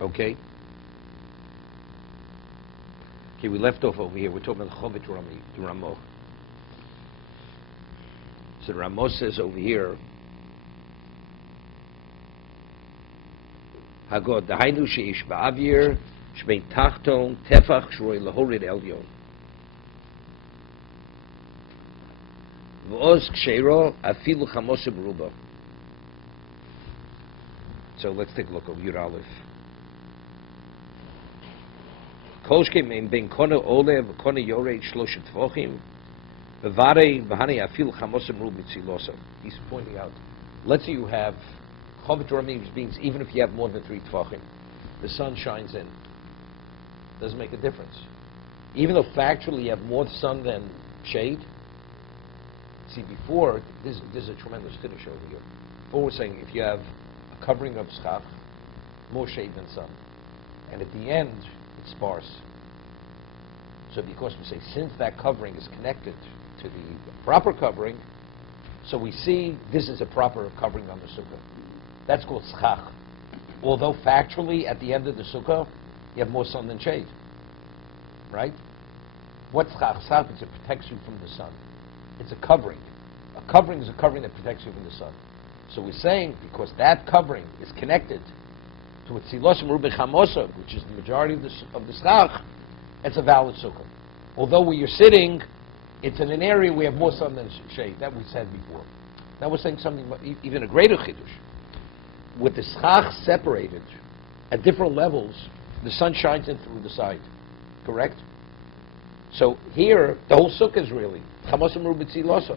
Okay? Okay, we left off over here. We're talking about Chovot Ramo. So Ramo says over here, Hagod, Dahainu sheish ba'avir, shbein tachton, tefach, shroi lahorid elyon. V'oz ksheiro, afilu chamose beruba. So let's take a look over Yud Aleph. Kolshke mein ben kone ole, v'kone yorei shloshet tvochim, v'varei v'hani afilu chamose beruba mitzilosa. He's pointing out, let's say you have Chovot HaLevavos means even if you have more than 3 tvachim, the sun shines in. Doesn't make a difference. Even though factually you have more sun than shade. See, before, this is a tremendous chiddush over here. Before we're saying if you have a covering of schach, more shade than sun. And at the end, it's sparse. So because we say since that covering is connected to the proper covering, so we see this is a proper covering on the sukkah. That's called schach. Although factually, at the end of the sukkah, you have more sun than shade. Right? What's schach? Schach is it protects you from the sun. It's a covering. A covering is a covering that protects you from the sun. So we're saying, because that covering is connected to Tzilos Merubah Chamosa, which is the majority of the schach, it's a valid sukkah. Although where you're sitting, it's in an area where you have more sun than shade. That we said before. Now we're saying something even a greater chiddush. With the schach separated at different levels, the sun shines in through the side. Correct? So here, the whole sukkah is really Chamos Merubah Tzilosa.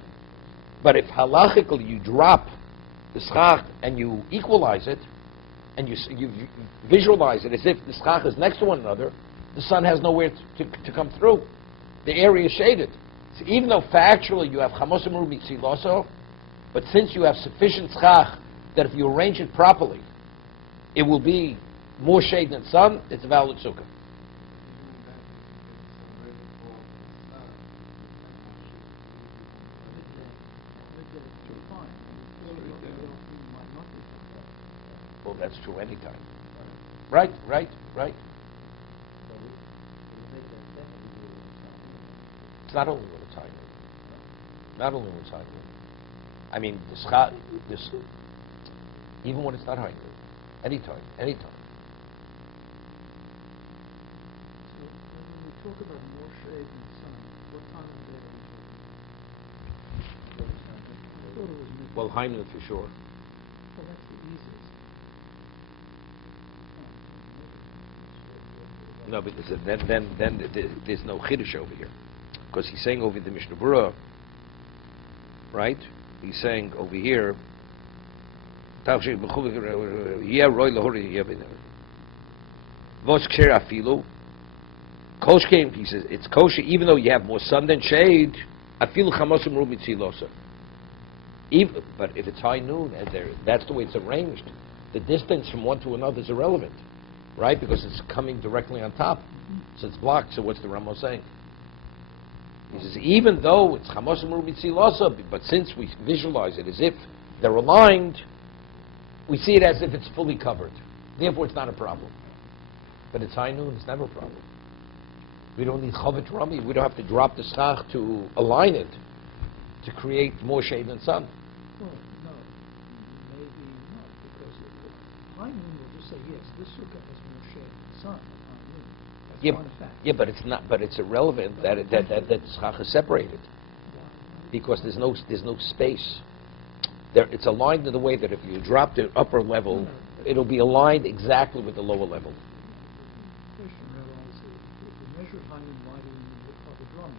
But if halachically you drop the schach and you equalize it, and you visualize it as if the schach is next to one another, the sun has nowhere to come through. The area is shaded. So even though factually you have Chamos Merubah Tzilosa, but since you have sufficient schach that if you arrange it properly, it will be more shade than sun, it's a valid sukkah. Well, that's true anytime. Right. It's not only when it's high noon. Not only when it's high noon. I mean, even when it's not high noon. Anytime. So when we talk about more shade than sun, what time of day are we talking? I thought it was midday. Well, high noon for sure. Well, that's the easiest. No, because then there's no chiddush over here. Because he's saying over the Mishna Berura, right? He's saying over here, he says it's kosher even though you have more sun than shade. But if it's high noon, that's the way it's arranged. The distance from one to another is irrelevant, right? Because it's coming directly on top, so it's blocked. So what's the Ramo saying? He says even though it's Chamos Merubah Tzilosa, but since we visualize it as if they're aligned, we see it as if it's fully covered. Therefore, it's not a problem. But it's high noon, it's never a problem. We don't need Chovot Rami. We don't have to drop the schach to align it to create more shade than sun. Well, no, maybe not, because if high noon will just say, yes, this sukkah has more shade than sun at high noon. That's one fact. Yeah, but it's not. But it's irrelevant that the schach is separated, because there's no space. It's aligned in the way that if you drop the upper level, it'll be aligned exactly with the lower level. The question realizes if you measure high noon, why do you need Chovot Rami?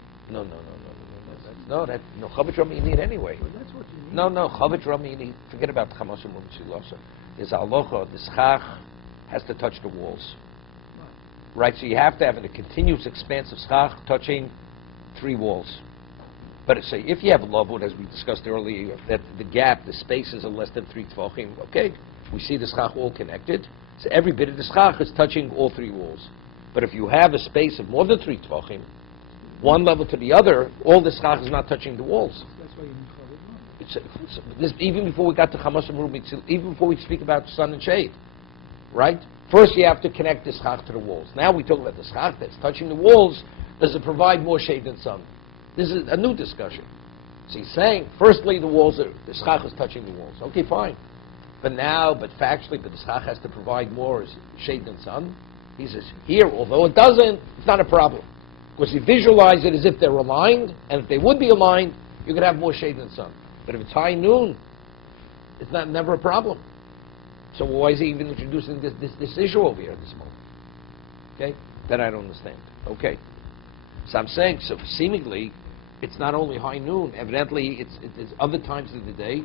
No, Chovot Rami you need anyway. Well, that's what you need. No, Chovot Rami you need. Forget about Chamos Merubah Tzilosa. There's halacha. The schach has to touch the walls. Right, so you have to have a continuous expanse of schach touching 3 walls. But say if you have a lavud, as we discussed earlier, that the gap, the spaces are less than 3 tvachim, okay, we see the schach all connected. So every bit of the schach is touching all 3 walls. But if you have a space of more than 3 tvachim, one level to the other, all the schach is not touching the walls. That's why you need Chovot Rami. Even before we got to Chamos Merubah, even before we speak about sun and shade, right? First, you have to connect the schach to the walls. Now we talk about the schach that's touching the walls. Does it provide more shade than sun? This is a new discussion. So he's saying, firstly, the schach is touching the walls. Okay, fine. But factually, the schach has to provide more shade than sun. He says, here, although it doesn't, it's not a problem. Because you visualize it as if they're aligned, and if they would be aligned, you could have more shade than sun. But if it's high noon, it's never a problem. So why is he even introducing this issue over here at this moment? Okay? That I don't understand. Okay. So I'm saying, so seemingly, it's not only high noon. Evidently, it's other times of the day.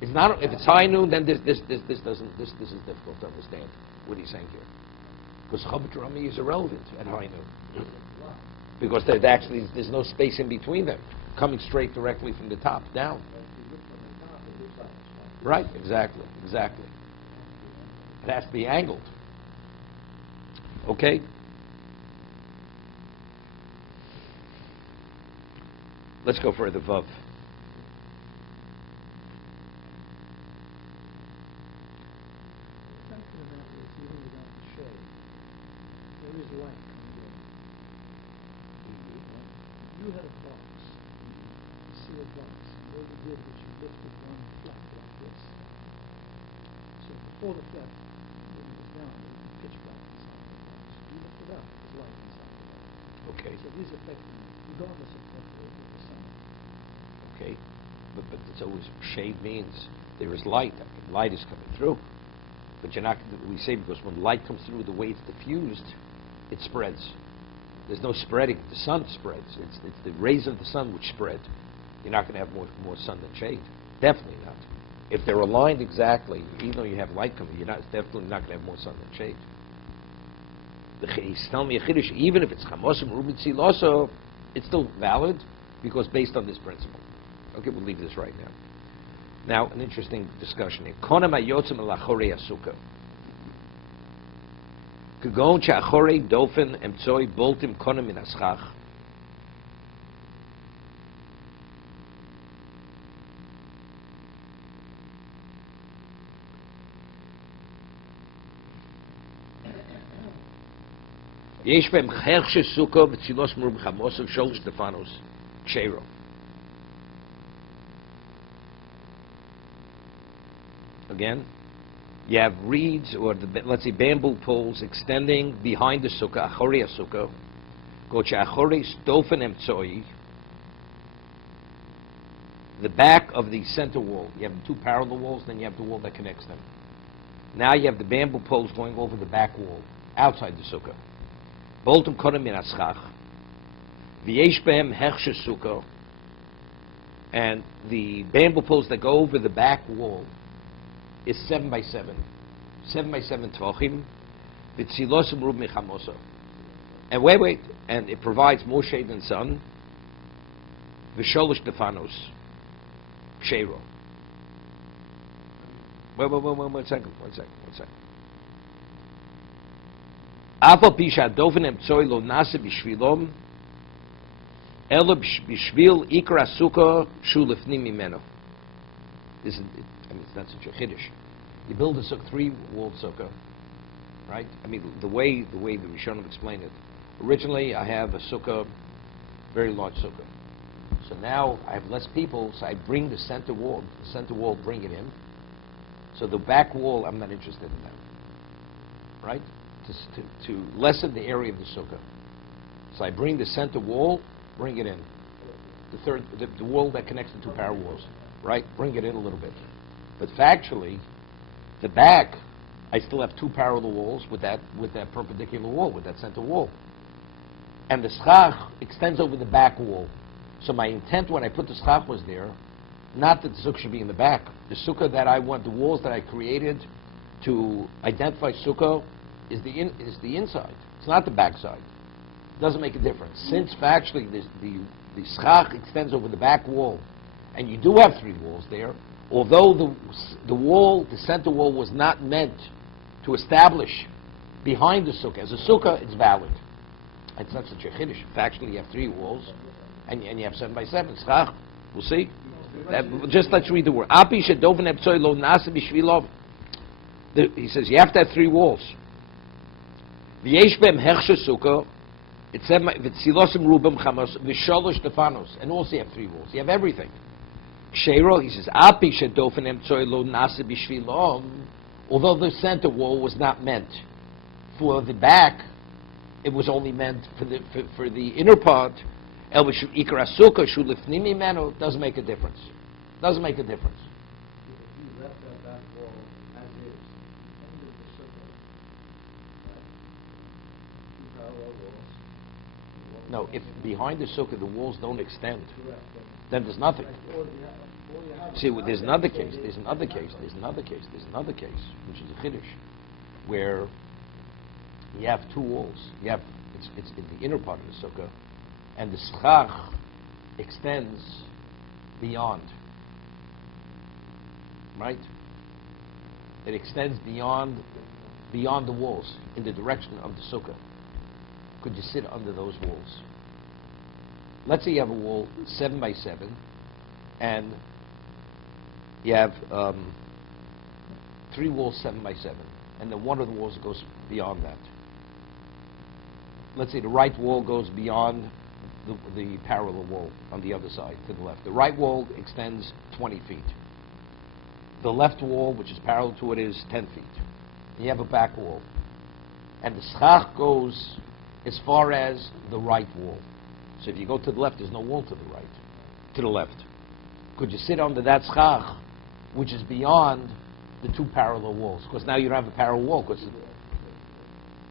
It's not. If it's high noon, then this is difficult to understand. What he's saying here, because Chovot HaLevavos is irrelevant at high noon, because there's no space in between them, coming straight directly from the top down. Right, exactly. It has to be angled. Okay? Let's go further. Vav. There is light coming in. You had a box. You see a box. And what you did was you lifted one flap like this. So before the flap, when it was down, there was a pitch black inside the box. You lift it up, there's light inside the box. Okay. So these affecting you, regardless of what the sun. Okay. But it's always shade means there is light. Light is coming through. But you're not. We say because when light comes through, the way it's diffused, it spreads. There's no spreading. The sun spreads. It's the rays of the sun which spread. You're not going to have more sun than shade. Definitely not. If they're aligned exactly, even though you have light coming, definitely not going to have more sun than shade. He's telling me a chiddush, even if it's chamosim rubitzi loso, it's still valid because based on this principle. Okay, we'll leave this right now. Now, an interesting discussion here. Konam hayotzim el achorei hasukah. Kagon she'achorei dofen emtzoi boltim konam min haschach. יש בהם חרש של סוכה וצילוס מור בחמוס ושול שטפנוס קשרו. Again, you have reeds or let's say bamboo poles extending behind the sukkah, achorei sukkah. Go to achorei stofen emtzoi. The back of the center wall. You have the two parallel walls, then you have the wall that connects them. Now you have the bamboo poles going over the back wall, outside the sukkah. Boltum kodem min haschach. V'yesh behem hechshe sukkah. And the bamboo poles that go over the back wall is 7 by 7. 7 by 7 tvachim. V'tzilosim rub mechamosa. And wait. And it provides more shade than sun. V'sholosh defanos. Kshero. Wait, one second. Afal pisha dofen emtzoi lo nase bishvilom elo bishvil ikra sukkah shu lefnim mimeno. It's not such a chiddush. You build a sukkah, 3-walled sukkah, right? I mean, the way the Rishonim explained it. Originally, I have a sukkah, very large sukkah. So now I have less people, so I bring the center wall, bring it in. So the back wall, I'm not interested in that, right? To lessen the area of the sukkah. So I bring the center wall, bring it in. The wall that connects the two parallel walls, right? Bring it in a little bit. But factually, the back, I still have two parallel walls with that perpendicular wall, with that center wall. And the schach extends over the back wall. So my intent when I put the schach was there, not that the sukkah should be in the back. The sukkah that I want, the walls that I created to identify sukkah is the inside. It's not the back side. It doesn't make a difference. Since factually the schach extends over the back wall, and you do have 3 walls there, although the center wall was not meant to establish behind the sukkah. As a sukkah, it's valid. It's not such a chiddush. Factually, you have 3 walls, and you have 7 by 7. Schach. We'll see. Just let's read the word. The he says you have to have 3 walls. V'yesh b'hem hechsher sukkah. It said v'tzilosim rubim chamos v'sholosh stefanos, and also you have 3 walls. You have everything. Sheiro, he says, api shedofen emtzoy lo nase b'shvilom. Although the center wall was not meant for the back, it was only meant for the inner part. El ikra sukkah shu lifnim mimenu, doesn't make a difference. Doesn't make a difference. If you left that back wall as is, under the sukkah, two parallel walls. No, if behind the sukkah the walls don't extend, Correct. then there's nothing. All you have See, there's another case, which is a chiddush, where you have 2 walls. You have, it's in the inner part of the sukkah, and the schach extends beyond. Right? It extends beyond the walls, in the direction of the sukkah. Could you sit under those walls? Let's say you have a wall 7 by 7, and you have 3 walls 7 by 7, and then one of the walls goes beyond that. Let's say the right wall goes beyond the parallel wall on the other side to the left. The right wall extends 20 feet. The left wall, which is parallel to it, is 10 feet. And you have a back wall, and the schach goes as far as the right wall. So if you go to the left, there's no wall to the right, to the left. Could you sit under that schach, which is beyond the 2 parallel walls? Because now you don't have a parallel wall, because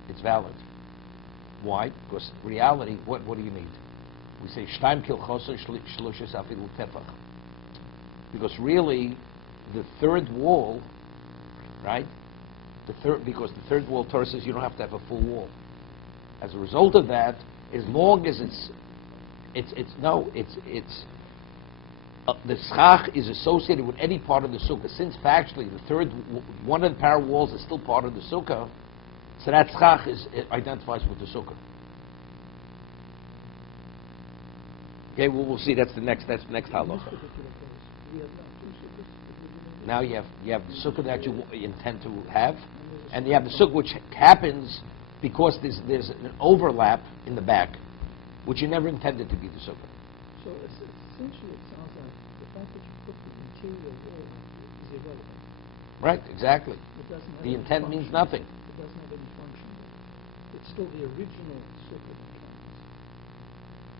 it's valid. Why? Because reality, what do you need? We say, shtaim kilchosa shlushes afilu tefach. Because really, the 3rd wall, right? Because the 3rd wall, Torah says you don't have to have a full wall. As a result of that, as long as the schach is associated with any part of the sukkah. Since factually one of the parallel walls is still part of the sukkah, so that schach identifies with the sukkah. Okay, we'll see. That's the next halacha. we have now 2 sukkahs. Now you have the sukkah that you intend to have, and you have the sukkah which happens because there's an overlap in the back, which you never intended to be the sukkah. So essentially it sounds like the fact that you put the interior wall is irrelevant. Right, exactly. It doesn't have The any intent means function. nothing. It doesn't have any function. It's still the original sukkah that counts.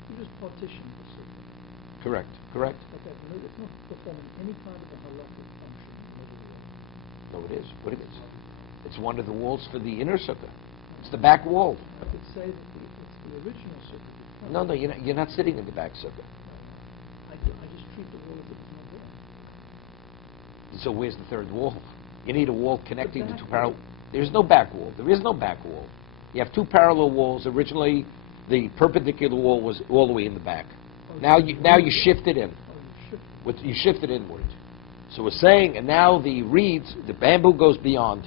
You just partition the sukkah. Correct. Okay, no, it's not performing any kind of a halakhic function in every way. No, it is. What it is? It's one of the walls for the inner sukkah. It's the back wall. I could say that it's the original sukkah that counts. No, you're not sitting in the back sukkah. I just treat the wall as if it's not there. So where's the 3rd wall? You need a wall connecting the 2 parallel. There's no back wall. There is no back wall. You have 2 parallel walls. Originally, the perpendicular wall was all the way in the back. Now you shift it in. You shift it inward. So we're saying, and now the bamboo goes beyond.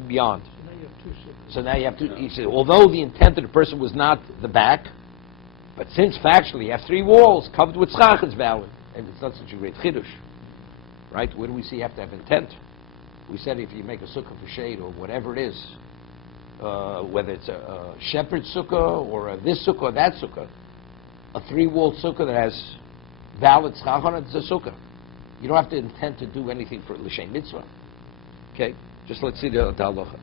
So now you have 2 sukkahs. So now you have to. He said, although the intent of the person was not the back, but since factually you have 3 walls covered with schach, it's valid, and it's not such a great chiddush, right? Where do we see you have to have intent? We said if you make a sukkah for shade or whatever it is, whether it's a shepherd sukkah or this sukkah or that sukkah, a 3-walled sukkah that has valid schach on it, it's a sukkah. You don't have to intend to do anything for l'shem mitzvah. Okay, just let's see the halacha.